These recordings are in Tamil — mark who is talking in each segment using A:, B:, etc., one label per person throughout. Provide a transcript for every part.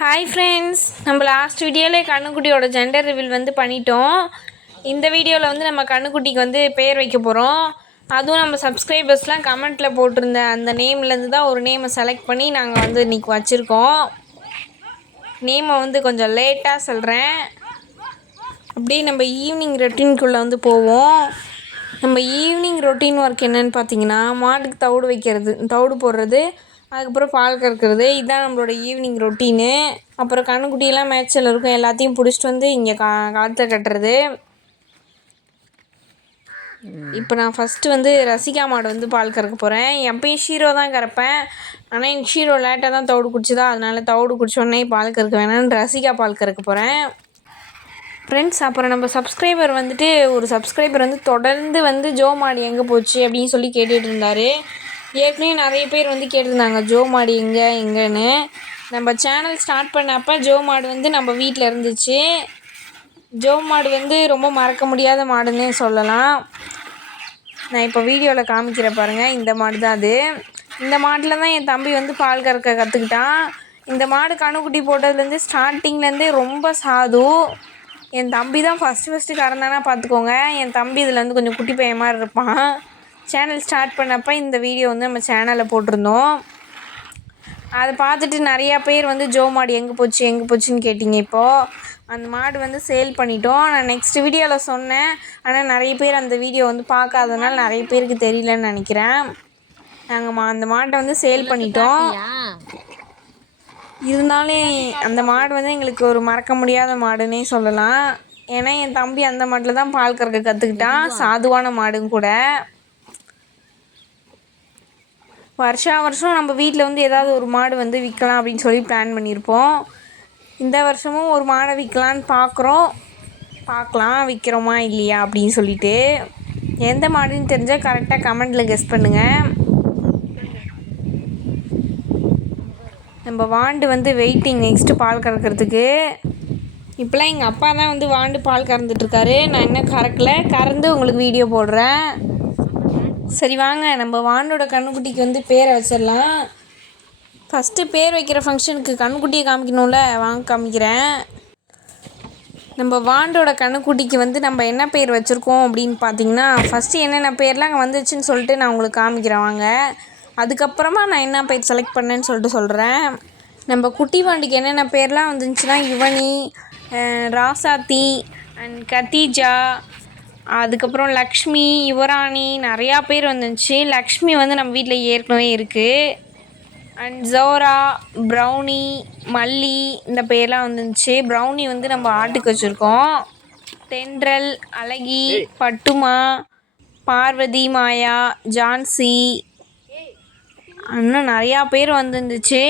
A: ஹாய் ஃப்ரெண்ட்ஸ் நம்ம லாஸ்ட் வீடியோவில் கண்ணுக்குட்டியோட ஜெண்டர் ரிவீல் வந்து பண்ணிட்டோம். இந்த வீடியோவில் வந்து நம்ம கண்ணுக்குட்டிக்கு வந்து பேர் வைக்க போகிறோம் அதுவும் நம்ம சப்ஸ்கிரைபர்ஸ்லாம் கமெண்ட்டில் போட்டிருந்த அந்த நேம்லேருந்து தான் ஒரு நேமை செலக்ட் பண்ணி நாங்கள் வந்து இன்றைக்கி வச்சுருக்கோம். நேமை வந்து கொஞ்சம் லேட்டாக சொல்கிறேன் அப்படியே நம்ம ஈவினிங் ரொட்டீனுக்குள்ளே வந்து போவோம். நம்ம ஈவினிங் ரொட்டீன் ஒர்க் என்னன்னு பார்த்தீங்கன்னா மாட்டுக்கு தவிடு வைக்கிறது தவிடு போடுறது அதுக்கப்புறம் பால் கறக்கிறது இதுதான் நம்மளோட ஈவினிங் ரொட்டீனு அப்புறம் கண்ணுக்குட்டியெல்லாம் மேய்ச்சல் இருக்கும் எல்லாத்தையும் பிடிச்சிட்டு வந்து இங்கே கா காலத்தில் கட்டுறது. இப்போ நான் ஃபஸ்ட்டு வந்து ரசிகா மாடு வந்து பால் கறக்க போகிறேன் எப்பயும் ஷீரோ தான் கறப்பேன். ஆனால் எனக்கு ஷீரோ லேட்டாக தான் தவிடு குடிச்சுதா அதனால தவிடு குடிச்சோடனே பால் கறக்க வேணாம்னு ரசிகா பால் கறக்க போகிறேன் ஃப்ரெண்ட்ஸ் அப்புறம் நம்ம சப்ஸ்கிரைபர் வந்துட்டு ஒரு சப்ஸ்கிரைபர் வந்து தொடர்ந்து வந்து ஜோ மாடு எங்கே போச்சு அப்படின்னு சொல்லி கேட்டுகிட்டு இருந்தார். ஏற்கனவே நிறைய பேர் வந்து கேட்டிருந்தாங்க ஜோ மாடு எங்கே எங்கேன்னு. நம்ம சேனல் ஸ்டார்ட் பண்ணப்போ ஜோ மாடு வந்து நம்ம வீட்டில் இருந்துச்சு. ஜோ மாடு வந்து ரொம்ப மறக்க முடியாத மாடுன்னே சொல்லலாம். நான் இப்போ வீடியோவில் காமிக்கிற பாருங்கள் இந்த மாடு தான் அது. இந்த மாட்டில் தான் என் தம்பி வந்து பால் கறக்க கற்றுக்கிட்டான் இந்த மாடு கணுக்குட்டி போட்டதுலேருந்து ஸ்டார்டிங்லேருந்தே ரொம்ப சாது. என் தம்பி தான் ஃபஸ்ட்டு ஃபஸ்ட்டு கறந்தானா பார்த்துக்கோங்க என் தம்பி இதில் வந்து கொஞ்சம் குட்டி பையன் மாதிரி இருப்பான். சேனல் ஸ்டார்ட் பண்ணப்போ இந்த வீடியோ வந்து நம்ம சேனலில் போட்டிருந்தோம். அதை பார்த்துட்டு நிறையா பேர் வந்து ஜோ மாடு எங்கே போச்சு எங்கே போச்சுன்னு கேட்டிங்க இப்போது அந்த மாடு வந்து சேல் பண்ணிட்டோம். நான் நெக்ஸ்ட் வீடியோவில் சொன்னேன். ஆனால் நிறைய பேர் அந்த வீடியோ வந்து பார்க்காதனால நிறைய பேருக்கு தெரியலன்னு நினைக்கிறேன். நாங்கள் மா அந்த மாட்டை வந்து சேல் பண்ணிட்டோம். இருந்தாலும் அந்த மாடு வந்து எங்களுக்கு ஒரு மறக்க முடியாத மாடுன்னே சொல்லலாம். ஏன்னா என் தம்பி அந்த மாட்டில் தான் பால் கறக்க கற்றுக்கிட்டான் சாதுவான மாடும் கூட. வருஷா வருஷம் நம்ம வீட்டில் வந்து ஏதாவது ஒரு மாடு வந்து விற்கலாம் அப்படின்னு சொல்லி பிளான் பண்ணியிருப்போம். இந்த வருஷமும் ஒரு மாடை விற்கலான்னு பார்க்குறோம் பார்க்கலாம் விற்கிறோமா இல்லையா அப்படின்னு சொல்லிட்டு. எந்த மாடுன்னு தெரிஞ்சால் கரெக்டாக கமெண்டில் கெஸ் பண்ணுங்கள் நம்ம வாண்டு வந்து வெயிட்டிங் நெக்ஸ்ட்டு பால் கறக்கிறதுக்கு. இப்போலாம் எங்கள் அப்பா தான் வந்து வாண்டு பால் கறந்துட்டுருக்காரு நான் இன்னும் கறக்கல. கறந்து உங்களுக்கு வீடியோ போடுறேன். சரி வாங்க. நம்ம வாண்டோட கண்ணுக்குட்டிக்கு வந்து பேரை வச்சிடலாம். ஃபஸ்ட்டு பேர் வைக்கிற ஃபங்க்ஷனுக்கு கண்ணுக்குட்டியை காமிக்கணும்ல? வாங்க காமிக்கிறேன். நம்ம வாண்டோட கண்ணுக்குட்டிக்கு வந்து நம்ம என்ன பேர் வச்சுருக்கோம் அப்படின்னு பார்த்தீங்கன்னா ஃபஸ்ட்டு என்னென்ன பேர்லாம் அங்கே வந்துச்சுன்னு சொல்லிட்டு நான் உங்களுக்கு காமிக்கிறேன். வாங்க. அதுக்கப்புறமா நான் என்ன பேர் செலக்ட் பண்ணேன்னு சொல்லிட்டு சொல்கிறேன் நம்ம குட்டி வாண்டுக்கு என்னென்ன பேர்லாம் வந்துச்சுன்னா யுவனி ராசாத்தி அண்ட் கத்தீஜா அதுக்கப்புறம் லக்ஷ்மி யுவராணி நிறையா பேர் வந்துச்சு லக்ஷ்மி வந்து நம்ம வீட்டில் ஏற்கனவே இருக்குது அண்ட் ஜோரா ப்ரௌனி மல்லி இந்த பேர்லாம் வந்துச்சு ப்ரௌனி வந்து நம்ம ஆட்டுக்கு வச்சுருக்கோம். தென்றல் அழகி பட்டுமா பார்வதி மாயா ஜான்சி. இன்னும் நிறையா பேர் வந்துருந்துச்சு.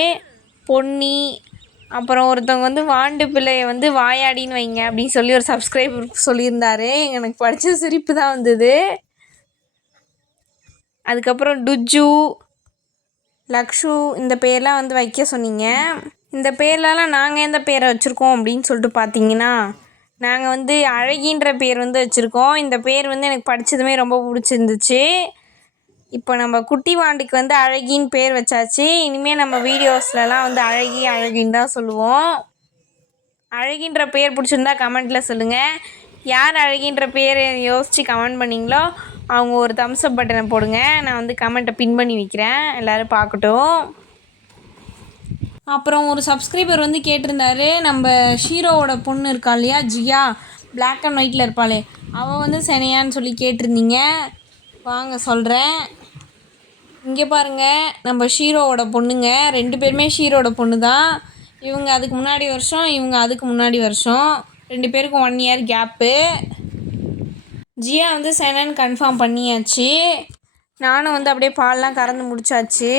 A: பொன்னி அப்புறம் ஒருத்தவங்க வந்து வாண்டு பிள்ளைய வந்து வாயாடின்னு வைங்க அப்படின்னு சொல்லி ஒரு சப்ஸ்கிரைபர் சொல்லியிருந்தாரு. எனக்கு படித்த சிரிப்பு தான் வந்தது. அதுக்கப்புறம் டுஜு லக்ஷு இந்த பேர்லாம் வந்து வைக்க சொன்னீங்க. இந்த பேர்லலாம் நாங்கள் எந்த பேரை வச்சுருக்கோம் அப்படின்னு சொல்லிட்டு பார்த்தீங்கன்னா நாங்கள் வந்து அழகின்ற பேர் வந்து வச்சுருக்கோம். இந்த பேர் வந்து எனக்கு படித்ததுமே ரொம்ப பிடிச்சிருந்துச்சு. இப்போ நம்ம குட்டி வாண்டிக்கு வந்து அழகின்னு பேர் வச்சாச்சு. இனிமேல் நம்ம வீடியோஸ்லலாம் வந்து அழகி அழகின்னு தான் சொல்லுவோம். அழகின்ற பேர் பிடிச்சிருந்தா கமெண்ட்டில் சொல்லுங்கள் யார் அழகின்ற பேர் யோசித்து கமெண்ட் பண்ணீங்களோ அவங்க ஒரு தம்ஸ் அப் பட்டனை போடுங்க. நான் வந்து கமெண்ட்டை பின் பண்ணி வைக்கிறேன். எல்லோரும் பார்க்கட்டும். அப்புறம் ஒரு சப்ஸ்கிரைபர் வந்து கேட்டிருந்தாரு. நம்ம ஷீரோவோட பொண்ணு இருக்கா இல்லையா? ஜியா. பிளாக் அண்ட் ஒயிட்டில் இருப்பாளே. அவள் வந்து செனையான்னு சொல்லி கேட்டிருந்தீங்க. வாங்க சொல்கிறேன் இங்கே பாருங்கள் நம்ம ஷீரோவோட பொண்ணுங்க. ரெண்டு பேருமே ஷீரோட பொண்ணு தான் இவங்க அதுக்கு முன்னாடி வருஷம் இவங்க அதுக்கு முன்னாடி வருஷம். ரெண்டு பேருக்கும் ஒன் இயர் கேப்பு ஜியா வந்து செனன் கன்ஃபார்ம் பண்ணியாச்சு. நானும் வந்து அப்படியே பால்லாம் கறந்து முடிச்சாச்சு.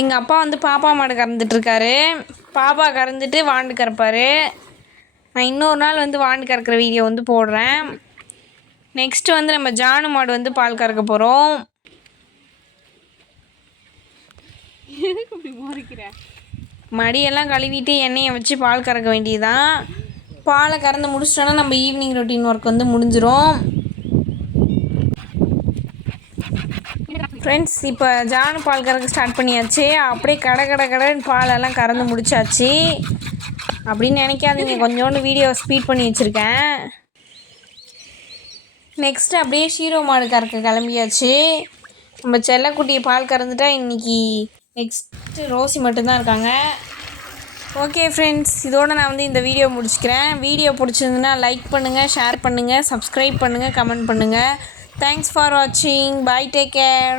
A: எங்கள் அப்பா வந்து பாப்பா மாடு கறந்துட்டுருக்காரு. பாப்பா கறந்துட்டு வாண்டு கறப்பார். நான் இன்னொரு நாள் வந்து வாண்டு கறக்கிற வீடியோ வந்து போடுறேன். நெக்ஸ்ட்டு வந்து நம்ம ஜானு மாடு வந்து பால் கறக்க போகிறோம் மடியெல்லாம் கழுவிட்டு எண்ணெயை வச்சு பால் கறக்க வேண்டியதுதான். பாலை கறந்து முடிச்சிட்டோன்னா நம்ம ஈவினிங் ரொட்டீன் ஒர்க் வந்து முடிஞ்சிடும் ஃப்ரெண்ட்ஸ் இப்போ ஜானு பால் கறக்க ஸ்டார்ட் பண்ணியாச்சு. அப்படியே கடை கடை கடைன்னு பாலெல்லாம் கறந்து முடிச்சாச்சு. அப்படின்னு நினைக்காதீங்க. கொஞ்சோண்டு வீடியோ ஸ்பீட் பண்ணி வச்சுருக்கேன். நெக்ஸ்ட்டு அப்படியே ஷீரோ மாடு கறக்க கிளம்பியாச்சு. நம்ம செல்லக்குட்டியை பால் கறந்துட்டா இன்றைக்கி நெக்ஸ்ட்டு ரோசி மட்டும்தான் இருக்காங்க. ஓகே ஃப்ரெண்ட்ஸ் இதோட நான் வந்து இந்த வீடியோ முடிச்சுக்கிறேன். வீடியோ பிடிச்சிருந்துன்னா லைக் பண்ணுங்கள் ஷேர் பண்ணுங்கள் சப்ஸ்கிரைப் பண்ணுங்கள் கமெண்ட் பண்ணுங்கள் தேங்க்ஸ் ஃபார் வாட்சிங் பை டேக் கேர்